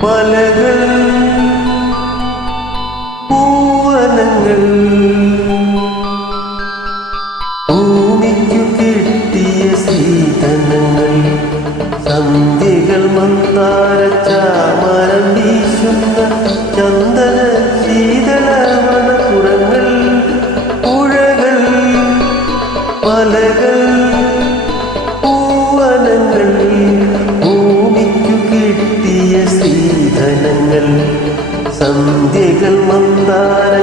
പുഴകൾ വീശുന്ന ചന്ദന ശീതള മണപ്പുറങ്ങൾ പുഴകൾ മലകൾ പൂവനങ്ങൾ ഭൂമിക്കു കിട്ടിയ ശ്രീധനങ്ങൾ സന്ധ്യകൾ മന്ദാര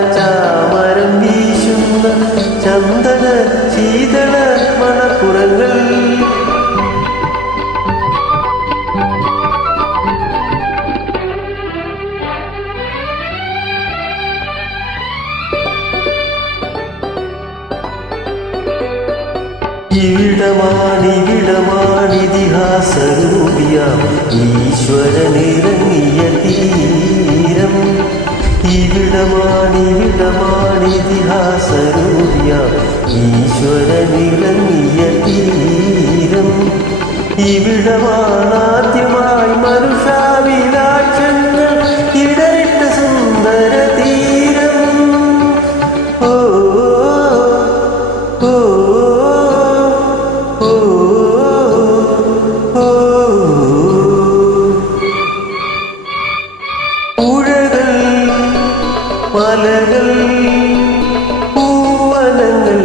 ഇവിടമാണിവിടമാണിതിഹാസരൂപിയ ഈശ്വരനിറങ്ങിയ തീരം. ഇവിടമാണിവിടമാണിതിഹാസരൂപിയ ഈശ്വരനിറങ്ങിയ തീരം. ഇവിടമാണാദ്യമായി പുഴകൾ മലകൾ പൂവനങ്ങൾ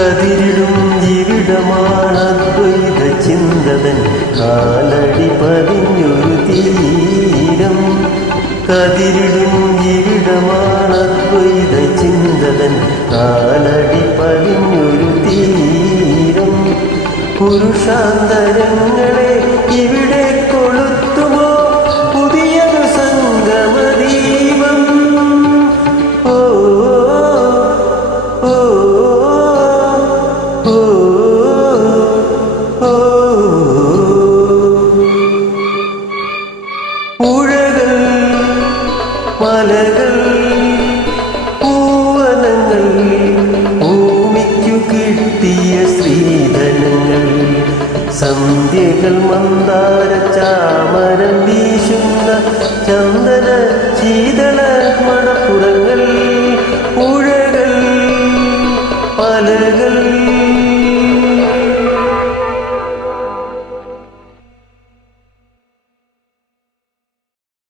കതിരിടും ഇവിടമാണ് അദ്വൈത ചിന്തതൻ കാലടി പതിഞ്ഞൊരു തീരം. കതിരിടും ഇവിടമാണ് അദ്വൈത ചിന്തതൻ കാലടി പതിഞ്ഞൊരു തീരം. പുരുഷാന്തരങ്ങളെ സന്ധ്യകൾ മന്ദാര ചാമരം വീശുന്ന ചന്ദന ശീതള